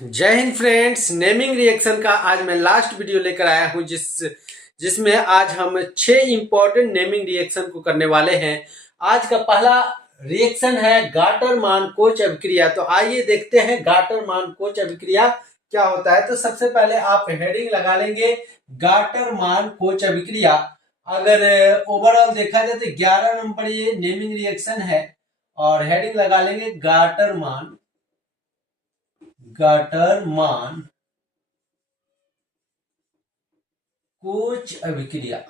जय Hind friends. Naming reaction का आज मैं लास्ट वीडियो लेकर आया हूं जिसमें आज हम 6 इंपॉर्टेंट नेमिंग रिएक्शन को करने वाले हैं। आज का पहला रिएक्शन है गाटर मान कोच अभिक्रिया। तो आइए देखते हैं गाटर मान कोच अभिक्रिया क्या होता है। तो सबसे पहले आप हेडिंग लगा लेंगे गाटर मान कोच अभिक्रिया। अगर ओवरऑल देखा जाए तो 11 नंबर ये नेमिंग रिएक्शन है और हेडिंग लगा लेंगे गाटर मान कोच अभिक्रिया।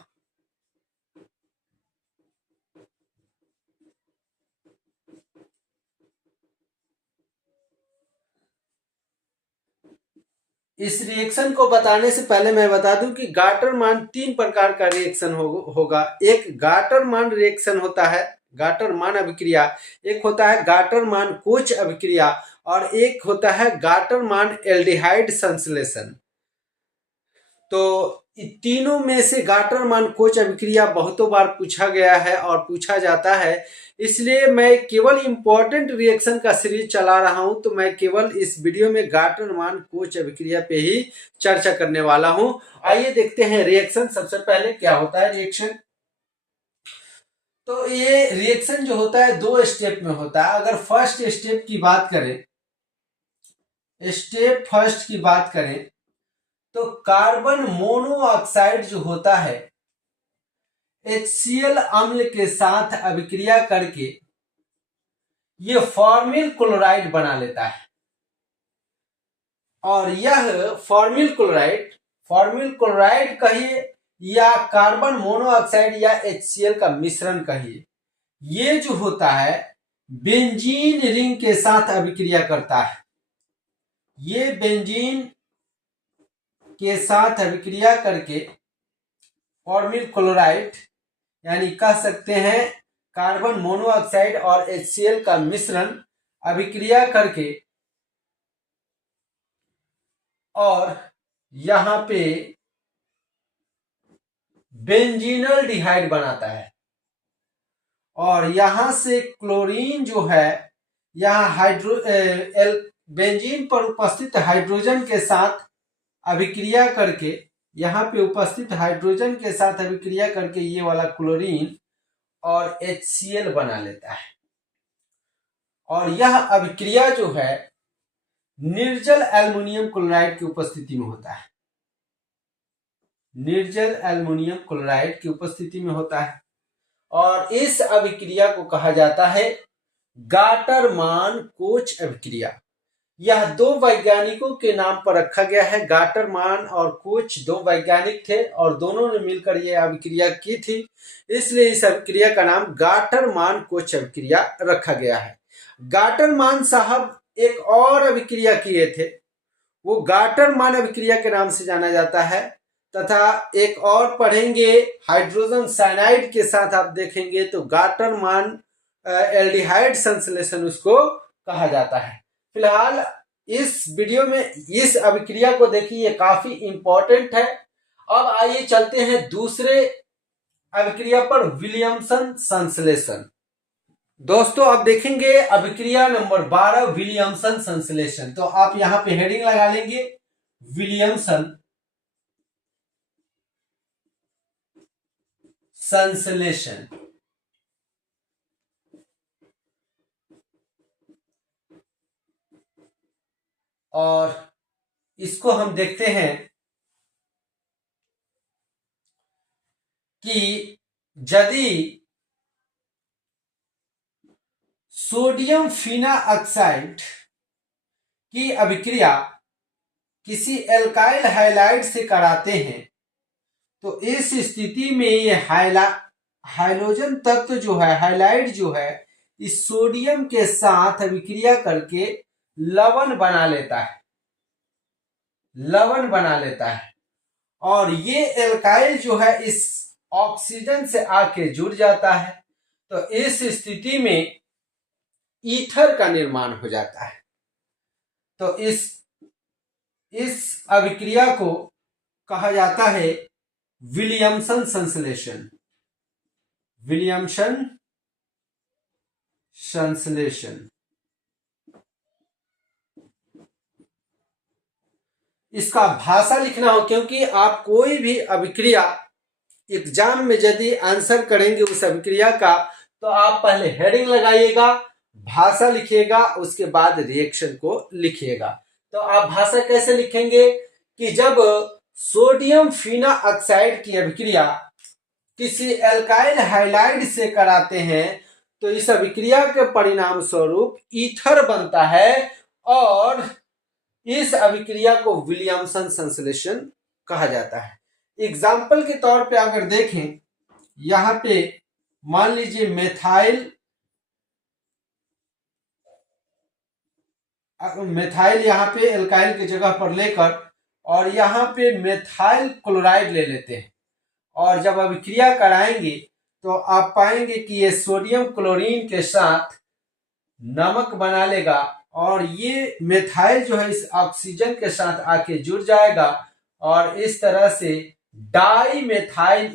इस रिएक्शन को बताने से पहले मैं बता दूं कि गाटर मान 3 प्रकार का रिएक्शन होगा। एक गाटर मान रिएक्शन होता है, गाटर मान अभिक्रिया। एक होता है गाटर मान कोच अभिक्रिया और एक होता है गाटर मान एल्डिहाइड संश्लेषण। तो तीनों में से गाटर मान कोच अभिक्रिया बहुतों बार पूछा गया है और पूछा जाता है, इसलिए मैं केवल इंपॉर्टेंट रिएक्शन का सीरीज चला रहा हूं। तो मैं केवल इस वीडियो में गाटर मान कोच अभिक्रिया पे ही चर्चा करने वाला हूं। आइए देखते हैं रिएक्शन। सबसे पहले क्या होता है रिएक्शन। तो ये रिएक्शन जो होता है 2 स्टेप में होता है। अगर फर्स्ट स्टेप की बात करें, स्टेप फर्स्ट की बात करें तो कार्बन मोनोऑक्साइड जो होता है HCl अम्ल के साथ अभिक्रिया करके ये फॉर्मिल क्लोराइड बना लेता है। और यह फॉर्मिल क्लोराइड कहिए या कार्बन मोनोऑक्साइड या HCl का मिश्रण कहिए, ये जो होता है बेंजीन रिंग के साथ अभिक्रिया करता है। ये बेंजीन के साथ अभिक्रिया करके फॉर्मिल क्लोराइड यानी कह सकते हैं कार्बन मोनोऑक्साइड और HCl का मिश्रण अभिक्रिया करके और यहां पे बेंजीनल डिहाइड बनाता है। और यहां से क्लोरीन जो है यहां बेंजीन पर उपस्थित हाइड्रोजन के साथ अभिक्रिया करके, यहां पे उपस्थित हाइड्रोजन के साथ अभिक्रिया करके ये वाला क्लोरीन और HCl बना लेता है। और यह अभिक्रिया जो है निर्जल एल्युमिनियम क्लोराइड की उपस्थिति में होता है। निर्जल एल्युमिनियम क्लोराइड की उपस्थिति में होता है और इस अभिक्रिया को कहा जाता है गाटर मान कोच अभिक्रिया। यह 2 वैज्ञानिकों के नाम पर रखा गया है। गाटर मान और कोच 2 वैज्ञानिक थे और दोनों ने मिलकर यह अभिक्रिया की थी, इसलिए इस अभिक्रिया का नाम गाटर मान कोच अभिक्रिया रखा गया है। गाटर मान साहब एक और अभिक्रिया किए थे, वो गाटर मान अभिक्रिया के नाम से जाना जाता है। तथा एक और पढ़ेंगे हाइड्रोजन साइनाइड के साथ, आप देखेंगे तो गाटर मान एल्डिहाइड संश्लेषण उसको कहा जाता है। फिलहाल इस वीडियो में इस अभिक्रिया को देखिए, काफी इंपॉर्टेंट है। अब आइए चलते हैं दूसरे अभिक्रिया पर, विलियमसन संश्लेषण। दोस्तों अब देखेंगे अभिक्रिया नंबर 12 विलियमसन संश्लेषण। तो आप यहां पे हेडिंग लगा लेंगे विलियमसन संश्लेषण। और इसको हम देखते हैं कि यदि सोडियम फिना ऑक्साइड की अभिक्रिया किसी एल्काइल हैलाइड से कराते हैं तो इस स्थिति में ये हाइड्रोजन तत्व जो है, हैलाइड जो है, इस सोडियम के साथ अभिक्रिया करके लवण बना लेता है। और ये एल्काइल जो है इस ऑक्सीजन से आके जुड़ जाता है। तो इस स्थिति में ईथर का निर्माण हो जाता है। तो इस अभिक्रिया को कहा जाता है विलियमसन संश्लेषण। विलियमसन संश्लेषण। इसका भाषा लिखना हो, क्योंकि आप कोई भी अभिक्रिया एग्जाम में यदि आंसर करेंगे उस अभिक्रिया का, तो आप पहले हेडिंग लगाइएगा, भाषा लिखिएगा, उसके बाद रिएक्शन को लिखिएगा। तो आप भाषा कैसे लिखेंगे कि जब सोडियम फिना ऑक्साइड की अभिक्रिया किसी एल्काइल हाइलाइड से कराते हैं तो इस अभिक्रिया के परिणाम स्वरूप ईथर बनता है, और इस अभिक्रिया को विलियमसन संश्लेषण कहा जाता है। एग्जाम्पल के तौर पे अगर देखें, यहां पे मान लीजिए मेथाइल यहां पे एल्काइल की जगह पर लेकर, और यहां पे मेथाइल क्लोराइड ले लेते हैं, और जब अभिक्रिया कराएंगे तो आप पाएंगे कि ये सोडियम क्लोरीन के साथ नमक बना लेगा, और ये मेथाइल जो है इस ऑक्सीजन के साथ आके जुड़ जाएगा, और इस तरह से डाई मेथाइल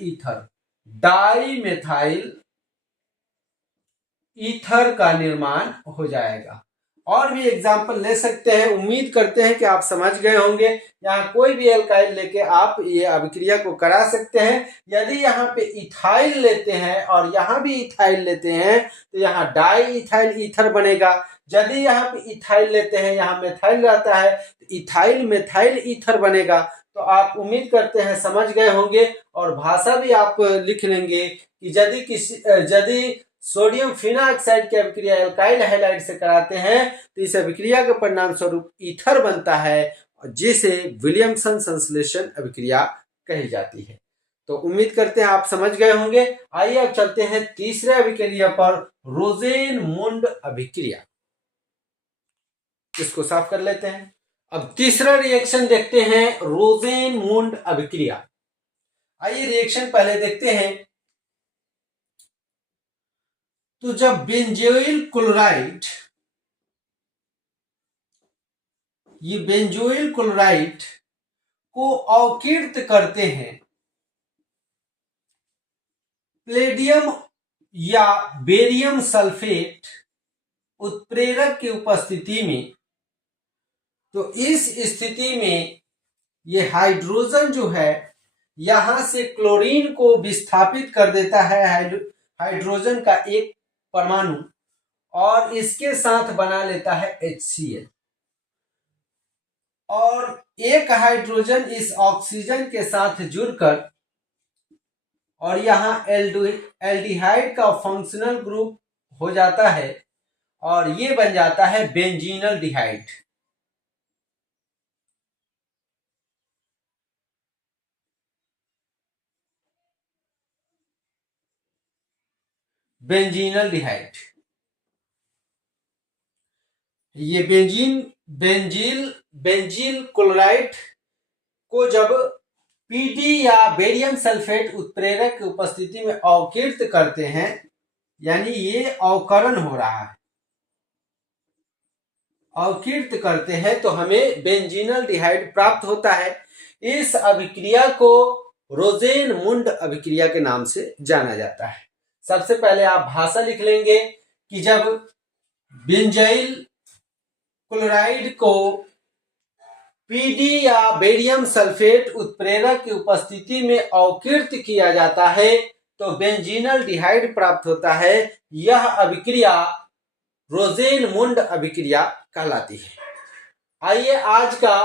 ईथर का निर्माण हो जाएगा। और भी एग्जाम्पल ले सकते हैं। उम्मीद करते हैं कि आप समझ गए होंगे। यहाँ कोई भी एल्काइल लेके आप ये अभिक्रिया को करा सकते हैं। यदि यहाँ पे इथाइल लेते हैं और यहाँ भी इथाइल लेते हैं तो यहाँ डाई इथाइल ईथर बनेगा। यदि यहाँ पे इथाइल लेते हैं, यहाँ मेथाइल रहता है, तो इथाइल मेथाइल ईथर बनेगा। तो आप उम्मीद करते हैं समझ गए होंगे, और भाषा भी आप लिख लेंगे कि यदि सोडियम फिना ऑक्साइड की अभिक्रिया एल्काइल हैलाइड से कराते हैं तो इस अभिक्रिया के परिणाम स्वरूप ईथर बनता है, जिसे विलियमसन संश्लेषण अभिक्रिया कही जाती है। तो उम्मीद करते हैं आप समझ गए होंगे। आइए अब चलते हैं तीसरे अभिक्रिया पर, रोजेनमुंड अभिक्रिया। इसको साफ कर लेते हैं। अब तीसरा रिएक्शन देखते हैं, रोजेनमुंड अभिक्रिया। आइए रिएक्शन पहले देखते हैं। तो जब बेंजोइल क्लोराइड को अवकीर्त करते हैं प्लेडियम या बेरियम सल्फेट उत्प्रेरक की उपस्थिति में, तो इस स्थिति में ये हाइड्रोजन जो है यहां से क्लोरीन को विस्थापित कर देता है, हाइड्रोजन का एक परमाणु, और इसके साथ बना लेता है HCl, और एक हाइड्रोजन इस ऑक्सीजन के साथ जुड़कर, और यहां एल्डिहाइड का फंक्शनल ग्रुप हो जाता है, और ये बन जाता है बेंजीनल डिहाइड। ये बेंजील क्लोराइड को जब पीडी या बेरियम सल्फेट उत्प्रेरक की उपस्थिति में अवकीर्त करते हैं, यानी ये अवकरण हो रहा है, अवकीर्त करते हैं, तो हमें बेंजीनल डिहाइड प्राप्त होता है। इस अभिक्रिया को रोजेनमुंड अभिक्रिया के नाम से जाना जाता है। सबसे पहले आप भाषा लिख लेंगे कि जब बेंजाइल क्लोराइड को पीडी या बेरियम सल्फेट उत्प्रेरक की उपस्थिति में अवकीर्त किया जाता है तो बेंजीनल डिहाइड प्राप्त होता है। यह अभिक्रिया रोजेनमुंड अभिक्रिया कहलाती है। आइए आज का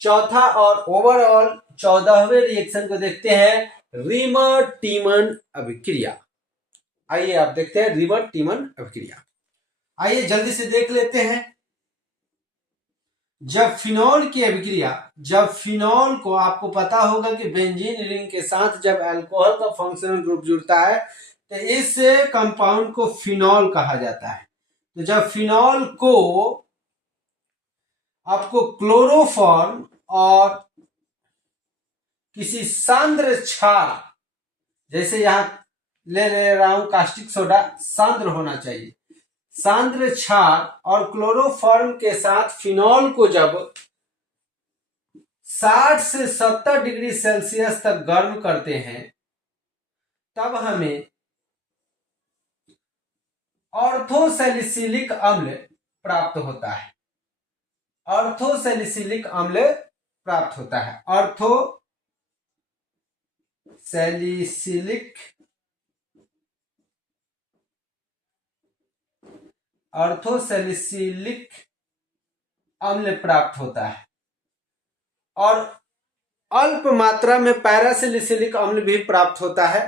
चौथा और ओवरऑल 14वें रिएक्शन को देखते हैं, रीमर टीमन अभिक्रिया। आइए आप देखते हैं रीमर टीमन अभिक्रिया। आइए जल्दी से देख लेते हैं। जब फिनॉल की अभिक्रिया, जब फिनॉल को, आपको पता होगा कि बेंजीन रिंग के साथ जब अल्कोहल का फंक्शनल ग्रुप जुड़ता है तो इस कंपाउंड को फिनॉल कहा जाता है। तो जब फिनॉल को आपको क्लोरोफॉर्म और किसी सांद्र क्षार, जैसे यहां ले रहा हूं कास्टिक सोडा, सांद्र होना चाहिए, सांद्र क्षार और क्लोरोफॉर्म के साथ फिनॉल को जब 60 से 70 डिग्री सेल्सियस तक गर्म करते हैं तब हमें ऑर्थोसैलिसिलिक अम्ल प्राप्त होता है। ऑर्थोसैलिसिलिक अम्ल प्राप्त होता है। ऑर्थोसैलिसिलिक अम्ल प्राप्त होता है और अल्प मात्रा में पैरासिलिसिलिक अम्ल भी प्राप्त होता है।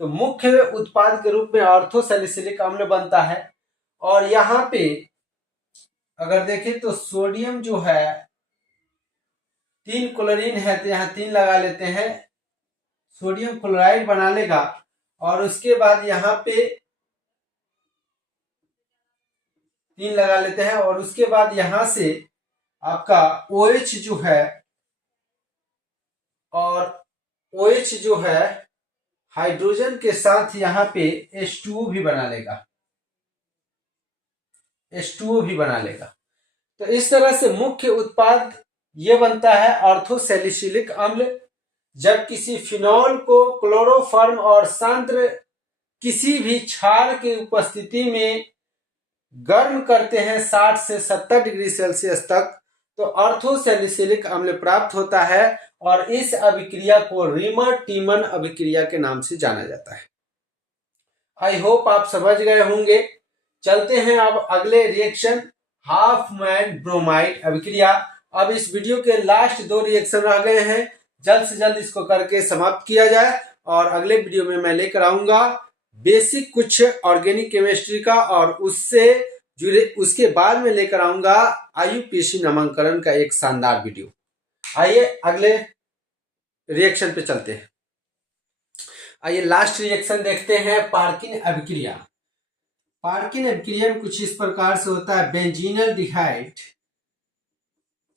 तो मुख्य उत्पाद के रूप में ऑर्थोसैलिसिलिक अम्ल बनता है। और यहाँ पे अगर देखें तो सोडियम जो है 3 क्लोरीन है, तो यहाँ 3 लगा लेते हैं, सोडियम क्लोराइड बना लेगा। और उसके बाद यहाँ पे 3 लगा लेते हैं और उसके बाद यहां से आपका OH जो है, और OH जो है हाइड्रोजन के साथ यहाँ पे H2O भी बना लेगा। तो इस तरह से मुख्य उत्पाद ये बनता है ऑर्थोसैलिसिलिक अम्ल। जब किसी फिनॉल को क्लोरोफॉर्म और सांद्र किसी भी क्षार की उपस्थिति में गर्म करते हैं 60 से 70 डिग्री सेल्सियस तक, तो ऑर्थोसैलिसिलिक अम्ल प्राप्त होता है और इस अभिक्रिया को रीमर टीमन अभिक्रिया के नाम से जाना जाता है। आई होप आप समझ गए होंगे। चलते हैं अब अगले रिएक्शन, हाफमैन ब्रोमाइड अभिक्रिया। अब इस वीडियो के लास्ट 2 रिएक्शन रह गए हैं, जल्द से जल्द इसको करके समाप्त किया जाए और अगले वीडियो में मैं लेकर आऊंगा बेसिक कुछ ऑर्गेनिक केमिस्ट्री का, और उसके बाद में लेकर आऊंगा IUPAC नामांकन का एक शानदार वीडियो। आइए अगले रिएक्शन पे चलते हैं। आइए लास्ट रिएक्शन देखते हैं, पार्किन अभिक्रिया। पार्किन अभिक्रिया में कुछ इस प्रकार से होता है, बेंजीनल डिहाइड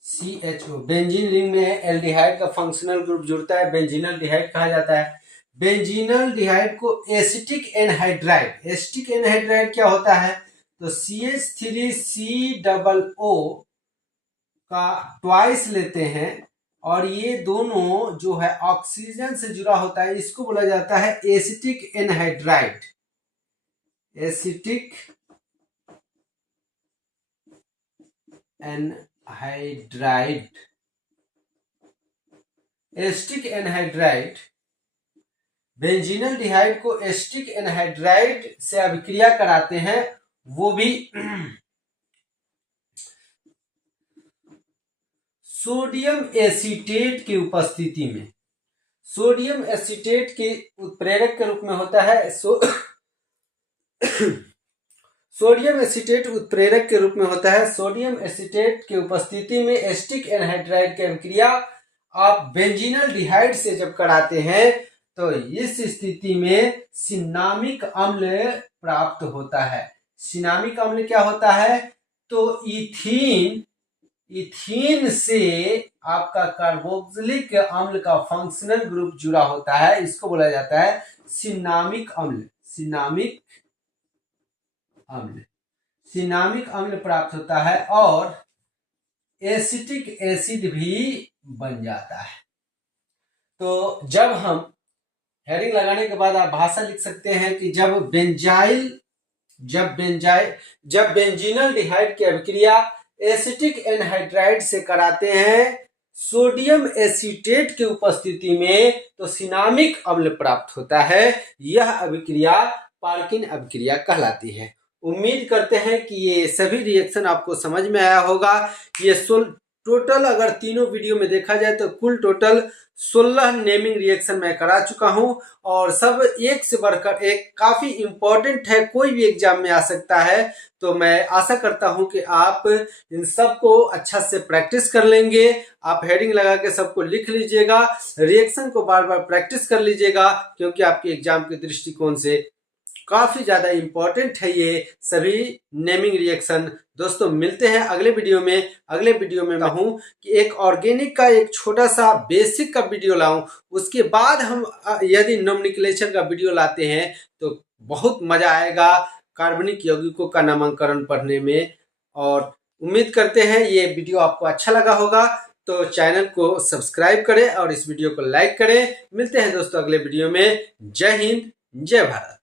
CHO, बेंजीन रिंग में एल्डिहाइड का फंक्शनल ग्रुप जुड़ता है, बेंजीनल डिहाइड कहा जाता है। बेंजीनल डिहाइड को एसिटिक एनहाइड्राइड, एसिटिक एनहाइड्राइड क्या होता है, तो CH3COO का ट्वाइस लेते हैं और ये दोनों जो है ऑक्सीजन से जुड़ा होता है, इसको बोला जाता है acetic anhydride. Acetic anhydride, acetic anhydride benzaldehyde को एसिटिक एनहाइड्राइड से अभिक्रिया कराते हैं, वो भी सोडियम एसीटेट की उपस्थिति में। सोडियम एसीटेट के उत्प्रेरक के रूप में होता है। सोडियम एसीटेट उत्प्रेरक के रूप में होता है। सोडियम एसीटेट की उपस्थिति में एसिटिक एनहाइड्राइड की अभिक्रिया आप बेंजीनल डिहाइड से जब कराते हैं तो इस स्थिति में सिनामिक अम्ल प्राप्त होता है। सिनामिक अम्ल क्या होता है, तो इथीन से आपका कार्बोक्सिलिक अम्ल का फंक्शनल ग्रुप जुड़ा होता है, इसको बोला जाता है सिनामिक अम्ल। सिनामिक अम्ल प्राप्त होता है और एसिटिक एसिड भी बन जाता है। तो जब हम हेडिंग लगाने के बाद आप भाषा लिख सकते हैं कि जब बेंजीनल डिहाइड की अभिक्रिया एसिटिक एनहाइड्राइड से कराते हैं सोडियम एसीटेट की उपस्थिति में, तो सिनामिक अम्ल प्राप्त होता है। यह अभिक्रिया पार्किन अभिक्रिया कहलाती है। उम्मीद करते हैं कि ये सभी रिएक्शन आपको समझ में आया होगा। ये टोटल अगर तीनों वीडियो में देखा जाए तो कुल टोटल 16 नेमिंग रिएक्शन मैं करा चुका हूं और सब एक से बढ़कर एक काफी इंपॉर्टेंट है, कोई भी एग्जाम में आ सकता है। तो मैं आशा करता हूं कि आप इन सब को अच्छा से प्रैक्टिस कर लेंगे। आप हेडिंग लगा के सबको लिख लीजिएगा, रिएक्शन को बार बार प्रैक्टिस कर लीजिएगा, क्योंकि आपके एग्जाम के दृष्टिकोण से काफी ज्यादा इंपॉर्टेंट है ये सभी नेमिंग रिएक्शन। दोस्तों मिलते हैं अगले वीडियो में। अगले वीडियो में मैं हूं कि एक ऑर्गेनिक का एक छोटा सा बेसिक का वीडियो लाऊं, उसके बाद हम यदि नोमेनक्लेचर का वीडियो लाते हैं तो बहुत मजा आएगा कार्बनिक यौगिकों का नामकरण पढ़ने में। और उम्मीद करते हैं ये वीडियो आपको अच्छा लगा होगा, तो चैनल को सब्सक्राइब करें और इस वीडियो को लाइक करें। मिलते हैं दोस्तों अगले वीडियो में। जय हिंद, जय भारत।